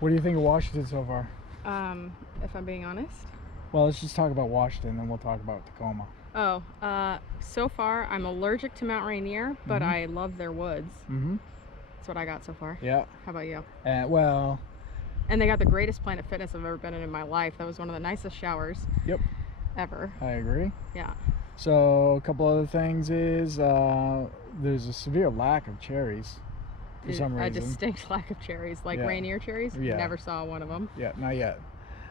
What do you think of Washington so far? If I'm being honest. Well, let's just talk about Washington, then we'll talk about Tacoma. Oh, so far I'm allergic to Mount Rainier, but I love their woods. That's what I got so far. Yeah. How about you? Well. And they got the greatest Planet Fitness I've ever been in my life. That was one of the nicest showers. Yep. Ever. I agree. Yeah. So a couple other things is there's a severe lack of cherries for some reason. A distinct lack of cherries, like Rainier cherries. Yeah. Never saw one of them. Yeah, not yet.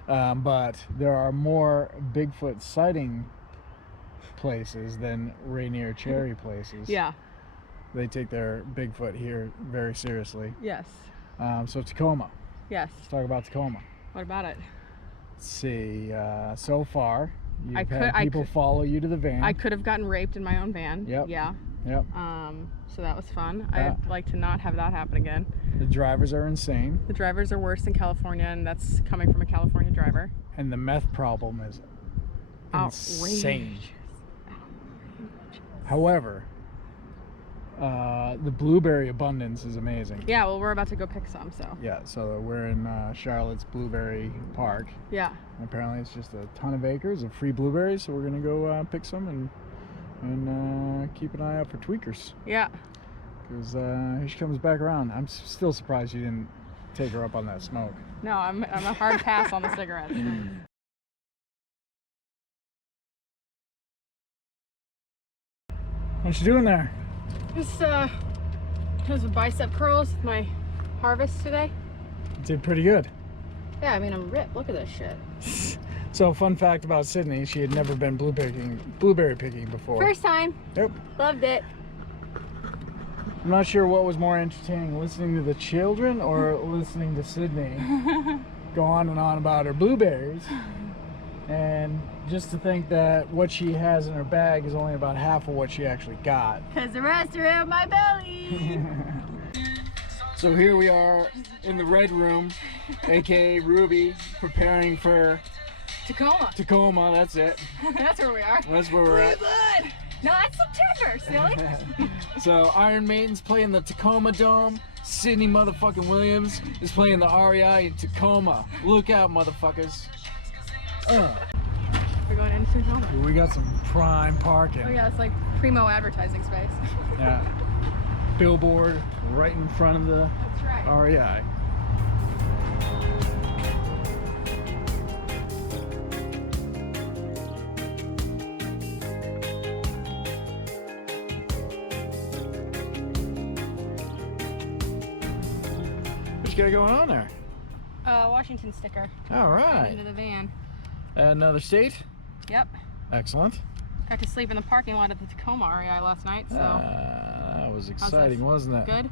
But there are more Bigfoot sighting places than Rainier cherry places. Yeah. They take their Bigfoot here very seriously. Yes. So Tacoma. Yes. Let's talk about Tacoma. What about it? Let's see. So far, you've had people follow you to the van. I could have gotten raped in my own van. Yep. Yeah. Yep. So that was fun. I'd like to not have that happen again. The drivers are insane. The drivers are worse than California, and that's coming from a California driver. And the meth problem is insane. However, the blueberry abundance is amazing. Yeah, well, we're about to go pick some, so. Yeah, so we're in Charlotte's Blueberry Park. Yeah. And apparently it's just a ton of acres of free blueberries, so we're gonna go pick some and keep an eye out for tweakers. Yeah. Because here she comes back around. I'm still surprised you didn't take her up on that smoke. No, I'm a hard pass on the cigarettes. What you doing there? Just doing some bicep curls with my harvest today. Did pretty good. Yeah, I mean, I'm ripped. Look at this shit. So, fun fact about Sydney, she had never been blueberry picking before. First time. Yep. Loved it. I'm not sure what was more entertaining, listening to the children or listening to Sydney go on and on about her blueberries. And just to think that what she has in her bag is only about half of what she actually got. Because the rest are in my belly. So here we are in the red room, aka Ruby, preparing for Tacoma. Tacoma, that's it. That's where we are. That's where we're at. No, that's September, silly. So Iron Maiden's playing the Tacoma Dome. Sydney motherfucking Williams is playing the REI in Tacoma. Look out, motherfuckers. We're going into Tacoma. We got some prime parking. Oh yeah, it's like primo advertising space. Yeah. Billboard right in front of the That's right. REI. What you got going on there? Washington sticker. All right. Into the van. Another state? Yep. Excellent. Got to sleep in the parking lot at the Tacoma REI last night, so. That was exciting, wasn't it? Good?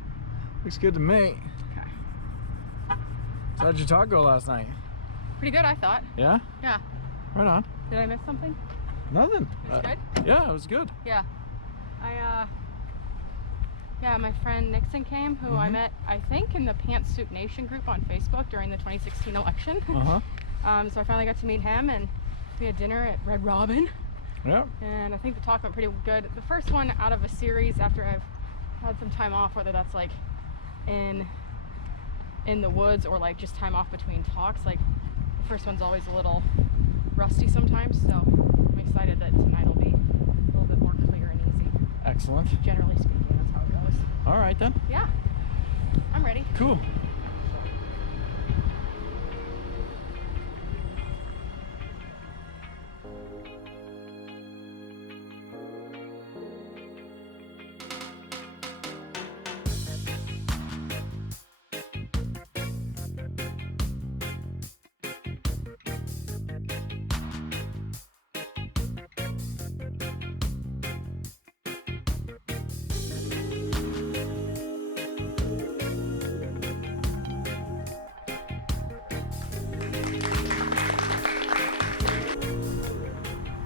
Looks good to me. Okay. So how'd your talk go last night? Pretty good, I thought. Yeah? Yeah. Right on. Did I miss something? Nothing. It was good? Yeah, it was good. Yeah. Yeah, my friend Nixon came, who I met, I think, in the Pantsuit Nation group on Facebook during the 2016 election. So I finally got to meet him, and we had dinner at Red Robin. Yeah. And I think the talk went pretty good. The first one out of a series after I've had some time off, whether that's like in the woods or like just time off between talks, like the first one's always a little rusty sometimes, so I'm excited that tonight will be a little bit more clear and easy. Excellent. Generally speaking, that's how it goes. All right then. Yeah, I'm ready. Cool.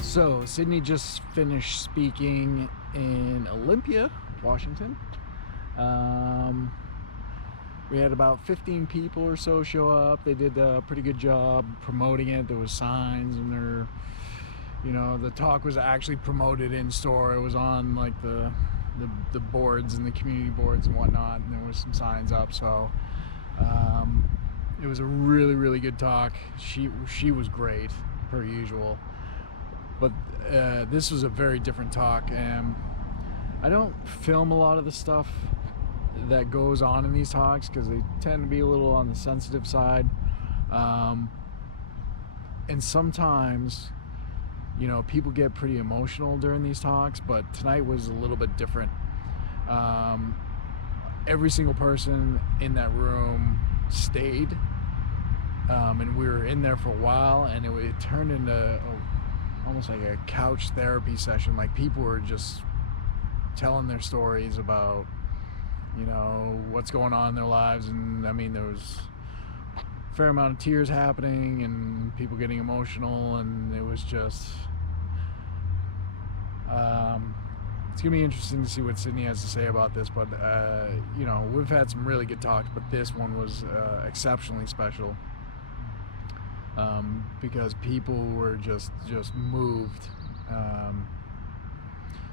So, Sydney just finished speaking in Olympia, Washington. We had about 15 people or so show up. They did a pretty good job promoting it. There was signs, and there, you know, the talk was actually promoted in store. It was on like the boards and the community boards and whatnot, and there was some signs up. So it It was a really, really good talk. She was great, per usual. But this was a very different talk, and I don't film a lot of the stuff that goes on in these talks because they tend to be a little on the sensitive side. And sometimes, you know, people get pretty emotional during these talks, but tonight was a little bit different. Every single person in that room stayed, and we were in there for a while, and it turned into almost like a couch therapy session. Like, people were just telling their stories about, you know, what's going on in their lives. And I mean, there was a fair amount of tears happening and people getting emotional, and it was just it's gonna be interesting to see what Sydney has to say about this. But you know, we've had some really good talks, but this one was exceptionally special, because people were just moved.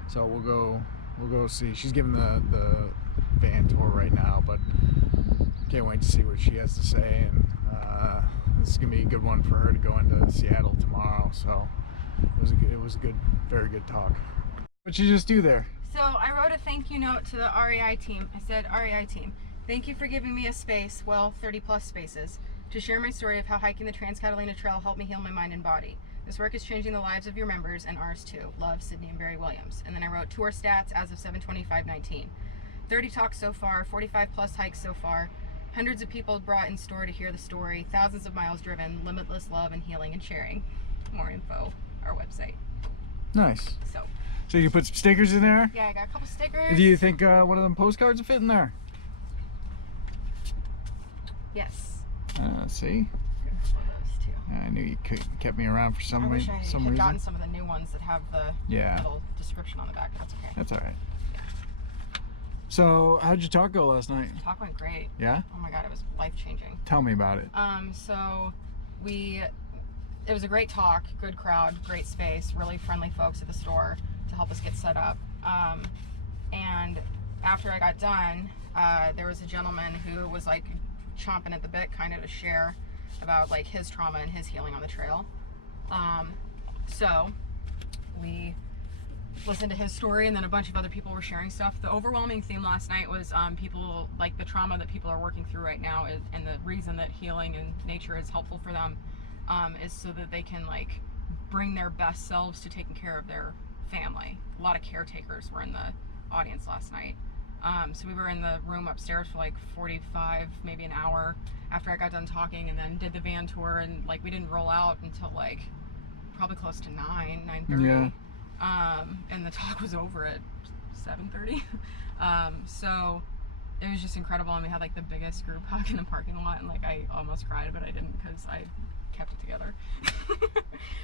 So we'll go see. She's giving the van tour right now, but can't wait to see what she has to say. And this is gonna be a good one for her to go into Seattle tomorrow. So it was a good, very good talk. What'd you just do there? So I wrote a thank you note to the REI team. I said, REI team, thank you for giving me a space, well, 30 plus spaces, to share my story of how hiking the Trans-Catalina Trail helped me heal my mind and body. This work is changing the lives of your members and ours too. Love, Sydney and Barry Williams. And then I wrote tour stats as of 7/25/19. 30 talks so far, 45 plus hikes so far, hundreds of people brought in store to hear the story, thousands of miles driven, limitless love and healing and sharing. More info, our website. Nice. So you can put some stickers in there? Yeah, I got a couple stickers. Do you think one of them postcards will fit in there? Yes. See? Good photos too. I knew you kept me around for some I wish reason. I had gotten some of the new ones that have the little description on the back, but that's okay. That's all right. So, how'd your talk go last night? The talk went great. Yeah? Oh my god, it was life-changing. Tell me about it. So it was a great talk, good crowd, great space, really friendly folks at the store to help us get set up. And after I got done, there was a gentleman who was like chomping at the bit kind of to share about like his trauma and his healing on the trail. So we listened to his story, and then a bunch of other people were sharing stuff. The overwhelming theme last night was people, like the trauma that people are working through right now is, and the reason that healing and nature is helpful for them is so that they can like bring their best selves to taking care of their family. A lot of caretakers were in the audience last night. So we were in the room upstairs for like 45, maybe an hour after I got done talking, and then did the van tour, and like we didn't roll out until like probably close to 9:30. Yeah. And the talk was over at 7:30. So it was just incredible, and we had like the biggest group hug in the parking lot, and like I almost cried, but I didn't because I kept it together.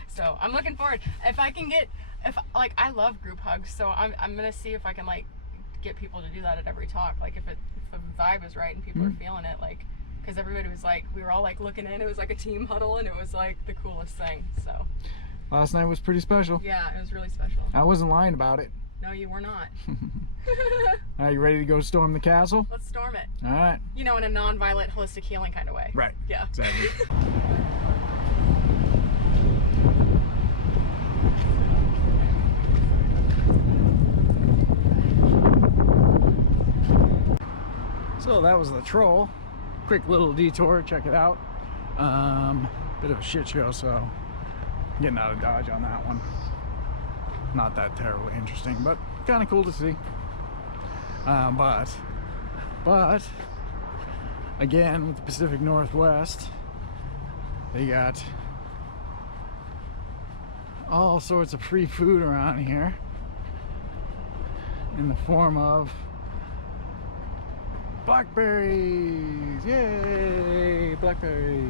So I'm looking forward. If I can get, I love group hugs, so I'm gonna see if I can like get people to do that at every talk. Like if the vibe is right and people are feeling it, like, because everybody was like, we were all like looking in, it was like a team huddle, and it was like the coolest thing. So last night was pretty special. yeah, it was really special. I wasn't lying about it. No, you were not. Are you ready to go storm the castle? Let's storm it. All right. You know, in a non-violent, holistic healing kind of way. Right. Yeah. Exactly. So that was the troll. Quick little detour, check it out. Bit of a shit show, so getting out of Dodge on that one. Not that terribly interesting, but kind of cool to see. But again, with the Pacific Northwest, they got all sorts of free food around here in the form of blackberries. Yay, blackberries.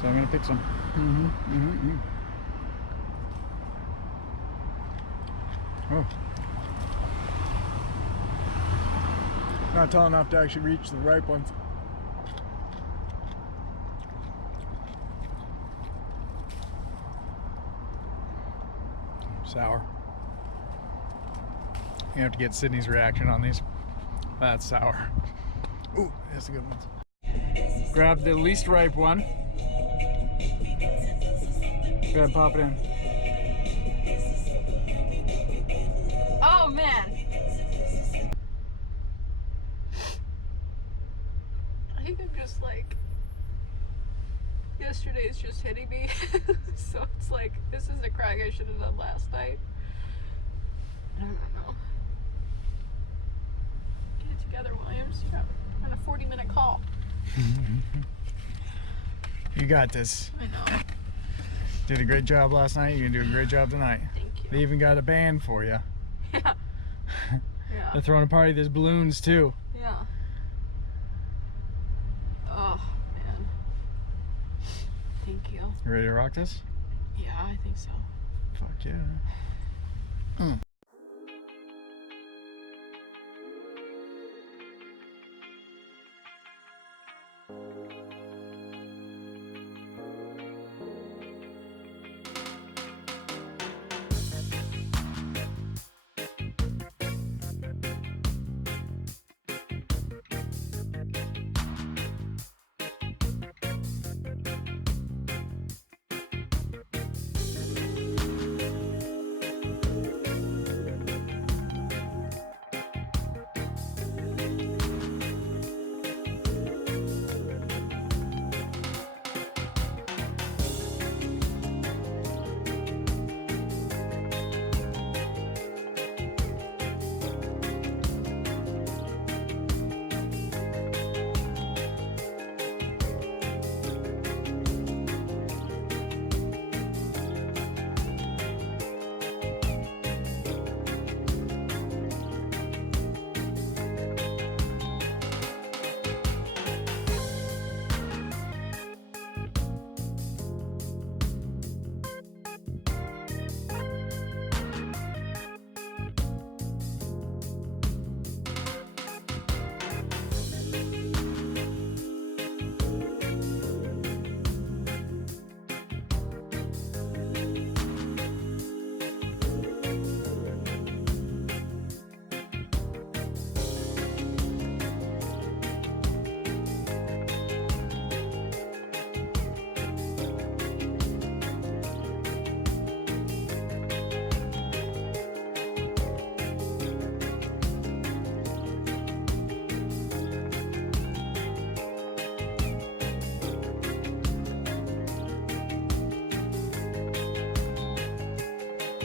So I'm gonna pick some. Oh, not tall enough to actually reach the ripe ones. Sour. You have to get Sydney's reaction on these. That's sour. Ooh, that's a good one. Grab the least ripe one. Go ahead, pop it in. Oh man. I think I'm just like, yesterday's just hitting me. So it's like, this is a crack I should have done last night. I don't know. Get it together, Williams. You got on a 40-minute call. You got this. I know. Did a great job last night. You're gonna do a great job tonight. Thank you. They even got a band for you. Yeah. Yeah. They're throwing a party. There's balloons too. Yeah. Oh, man. Thank you. You ready to rock this? Yeah, I think so. Fuck yeah.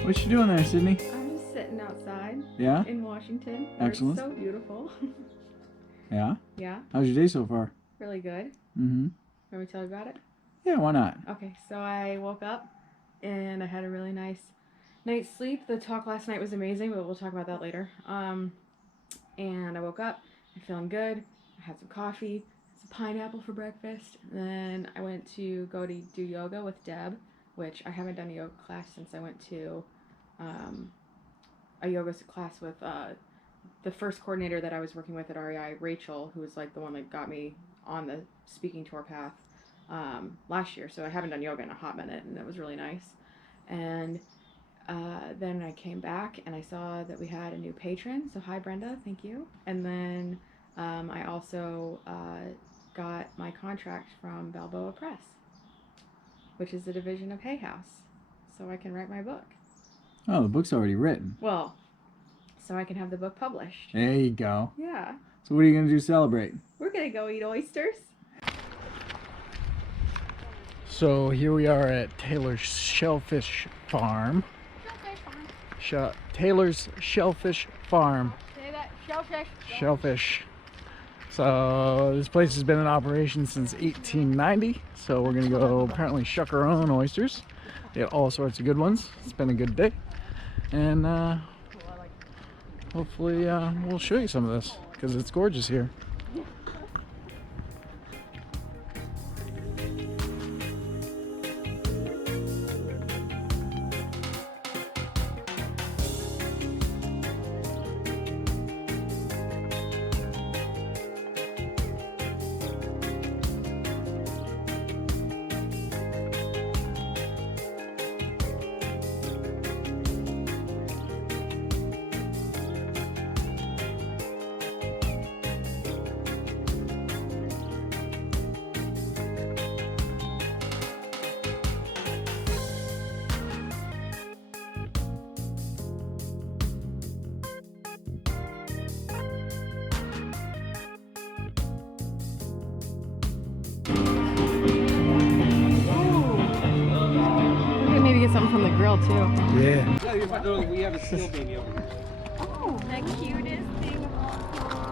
What you doing there, Sydney? I'm just sitting outside Yeah? in Washington. Excellent. It's so beautiful. Yeah? Yeah, How's your day so far? really good. Mm-hmm. Let me tell you about it. Yeah, why not? Okay, so I woke up and I had a really nice night's sleep. The talk last night was amazing, but we'll talk about that later. And I woke up, I'm feeling good. I had some coffee, some pineapple for breakfast. Then I went to go to do yoga with Deb, which I haven't done a yoga class since I went to a yoga class with the first coordinator that I was working with at REI, Rachel, who was like the one that got me on the speaking tour path last year. So I haven't done yoga in a hot minute, and that was really nice. And then I came back and I saw that we had a new patron. So hi, Brenda, thank you. And then I also got my contract from Balboa Press, which is a division of Hay House, so I can write my book. Oh, the book's already written. Well, so I can have the book published. There you go. Yeah. So what are you going to do to celebrate? We're gonna go eat oysters. So here we are at Taylor's Shellfish Farm. Taylor's Shellfish Farm. Say that, shellfish. Shellfish. So this place has been in operation since 1890. So we're gonna go apparently shuck our own oysters. Get all sorts of good ones. It's been a good day, and hopefully we'll show you some of this because it's gorgeous here. something from the grill too. Yeah. We have a seal baby over here. Oh, the cutest thing.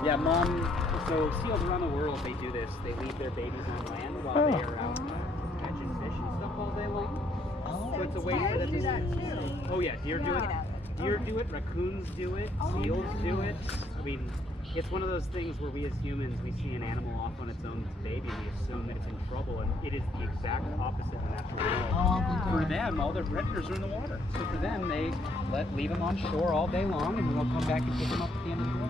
Yeah, Mom. So seals around the world, they do this. They leave their babies on land while they are out catching fish and stuff all day long. So it's a way for them to do that too. Oh yeah, deer do it. Deer do it. Raccoons do it. Seals do it. I mean, it's one of those things where we as humans, we see an animal off on its own baby and we assume that it's in trouble, and it is the exact opposite in the natural world. For them, all their predators are in the water. So for them, they leave them on shore all day long, and then they'll come back and pick them up at the end of the day.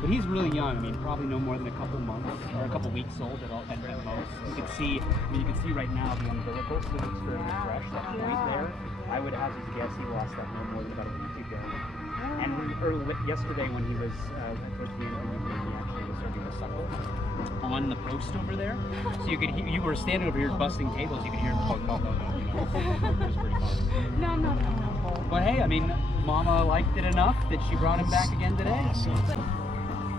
But he's really young. I mean, probably no more than a couple months or a couple weeks old at most. You can see. I mean, you can see right now the umbilical, so it's fairly fresh. That point there, I would hazard to guess he lost that no more than about a week ago. And yesterday when he was towards the end of the evening, he actually was starting to suckle on the post over there. So you could you were standing over here busting tables. You could hear him go, no. It was pretty fun. No. But hey, I mean, Mama liked it enough that she brought him back again today. So.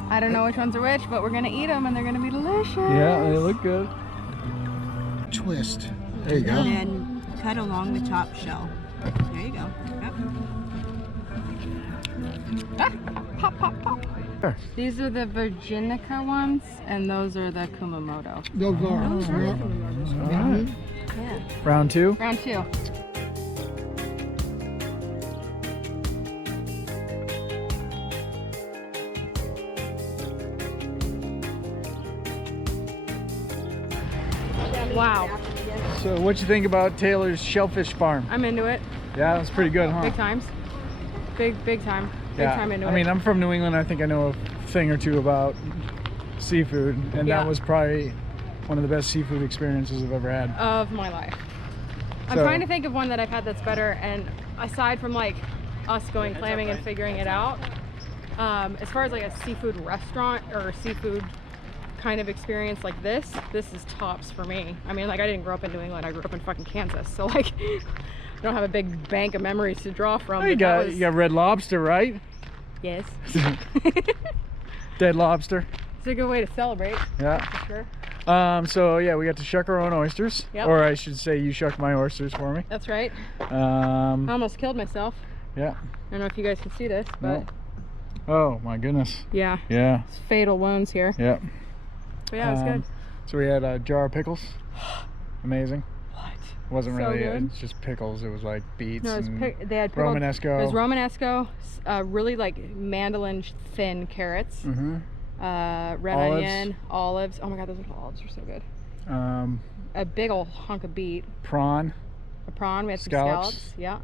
I don't know which ones are which, but we're gonna eat them and they're gonna be delicious. Yeah, they look good. Twist. There you go. And then cut along the top shell. There you go. Yep. Pop. Sure. These are the Virginica ones, and those are the Kumamoto. Those are. All right. Yeah. Round two. Round two. Wow. So what you think about Taylor's Shellfish Farm? I'm into it. Yeah, that's pretty good, huh? Big times. Big time. Big time into it. I mean, I'm from New England. I think I know a thing or two about seafood, and that was probably one of the best seafood experiences I've ever had. Of my life. I'm trying to think of one that I've had that's better, and aside from like us going clamming and figuring it out, as far as like a seafood restaurant or seafood kind of experience like this is tops for me. I mean, like, I didn't grow up in New England. I grew up in fucking Kansas, so like I don't have a big bank of memories to draw from. You got Red Lobster, right? Yes. Dead Lobster. It's a good way to celebrate. Yeah. For sure. So yeah, we got to shuck our own oysters. Yep. Or I should say you shuck my oysters for me. That's right. I almost killed myself. Yeah. I don't know if you guys can see this, but oh my goodness. yeah. Yeah. It's fatal wounds here. Yeah. But yeah, it was good. So we had a jar of pickles. Amazing. What? It wasn't So really good. It's just pickles. It was like beets No, and they had pickled, Romanesco. It was Romanesco, really like mandolin thin carrots, red onion, olives. Oh my god, those little olives are so good. A big old hunk of beet. Prawn. A prawn. We had some scallops. Yeah.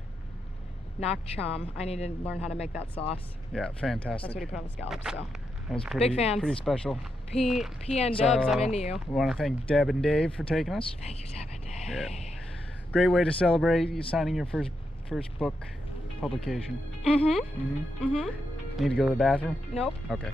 Nak cham. I need to learn how to make that sauce. Yeah, fantastic. That's what he put on the scallops. So. That was pretty, Big fans. pretty special. PN Dubs, I'm into you. We want to thank Deb and Dave for taking us. Thank you, Deb and Dave. Yeah. Great way to celebrate you signing your first book publication. Need to go to the bathroom? Nope. Okay.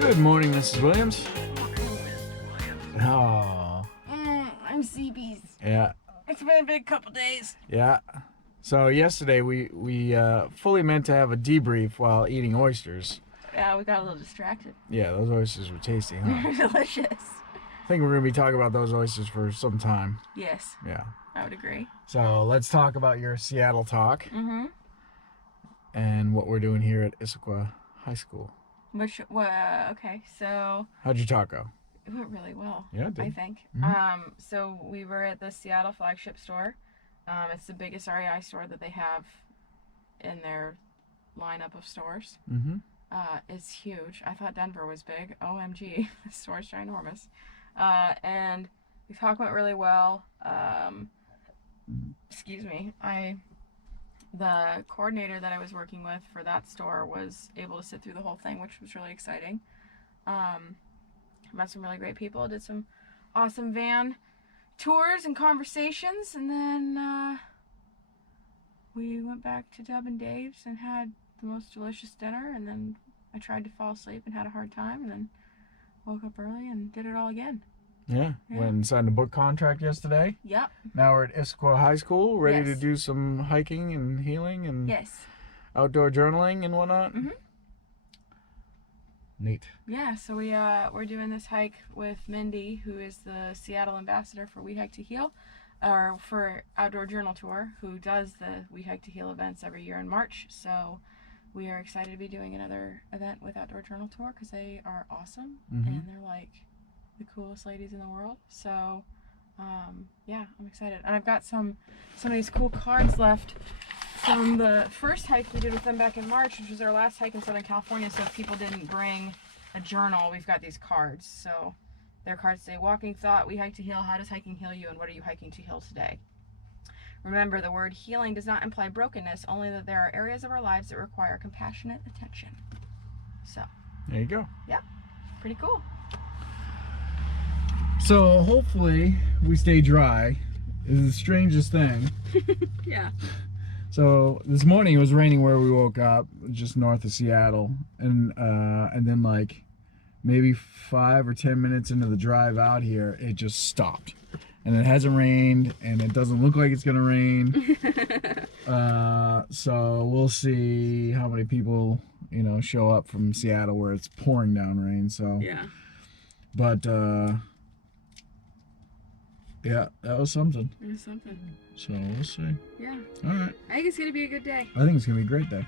Good morning, Mrs. Williams. Oh. I'm CB's. Yeah. It's been a big couple days. Yeah. So yesterday we fully meant to have a debrief while eating oysters. Yeah, we got a little distracted. Yeah, those oysters were tasty, huh? They're delicious. I think we're going to be talking about those oysters for some time. Yes, Yeah. I would agree. So let's talk about your Seattle talk and what we're doing here at Issaquah High School. Okay, so How'd your talk go? it went really well. Yeah, it did. I think. So we were at the Seattle flagship store, It's the biggest REI store that they have in their lineup of stores. Mm-hmm. It's huge. I thought Denver was big. OMG, this store's ginormous. And the talk went really well. Excuse me. The coordinator that I was working with for that store was able to sit through the whole thing, which was really exciting. Met some really great people. Did some awesome van tours and conversations, and then we went back to Dub and Dave's and had the most delicious dinner, and then I tried to fall asleep and had a hard time, and then woke up early and did it all again. Yeah. Went and signed a book contract yesterday. Yep. Now we're at Issaquah High School, ready to Yes. do some hiking and healing and Yes. outdoor journaling and whatnot. Mhm. Neat. Yeah, so we're doing this hike with Mindy, who is the Seattle ambassador for We Hike to Heal, or for Outdoor Journal Tour, who does the We Hike to Heal events every year in March. So we are excited to be doing another event with Outdoor Journal Tour because they are awesome and they're like the coolest ladies in the world. So yeah, I'm excited. And I've got some of these cool cards left from the first hike we did with them back in March, which was our last hike in Southern California. So if people didn't bring a journal, we've got these cards. So their cards say, walking thought, we hike to heal, how does hiking heal you, and what are you hiking to heal today? Remember, the word healing does not imply brokenness, only that there are areas of our lives that require compassionate attention. So There you go. yeah, pretty cool. So hopefully we stay dry. It's the strangest thing. Yeah. So this morning it was raining where we woke up, just north of Seattle, and then like maybe 5 or 10 minutes into the drive out here, it just stopped, and it hasn't rained, and it doesn't look like it's gonna rain. So we'll see how many people show up from Seattle where it's pouring down rain. So Yeah. but yeah, that was something. It was something. So we'll see. Yeah. All right. I think it's gonna be a good day. I think it's gonna be a great day.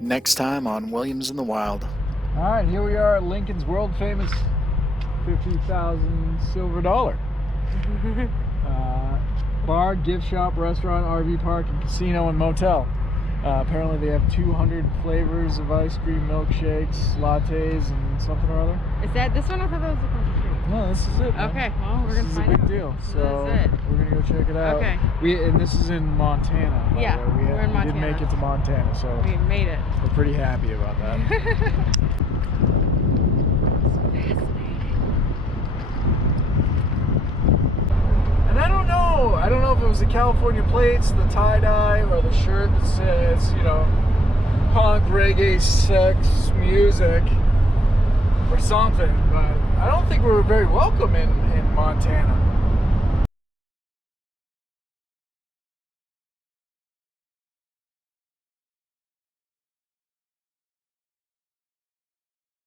Next time on Williams in the Wild. All right, here we are at Lincoln's world famous 50,000 silver dollar. Bar, gift shop, restaurant, RV park, and casino and motel. Apparently they have 200 flavors of ice cream, milkshakes, lattes, and something or other. Is that this one? I thought that was across the street. No, this is it, man. Okay, well, we're gonna This is a find big out. deal. This So is it. we're gonna go check it out. Okay. And this is in Montana. by the Yeah, way. we're in We did make Montana. it to Montana, so We made it. we're pretty happy about that. And I don't know if it was the California plates, the tie-dye, or the shirt that says, punk, reggae, sex, music, or something, but I don't think we were very welcome in Montana.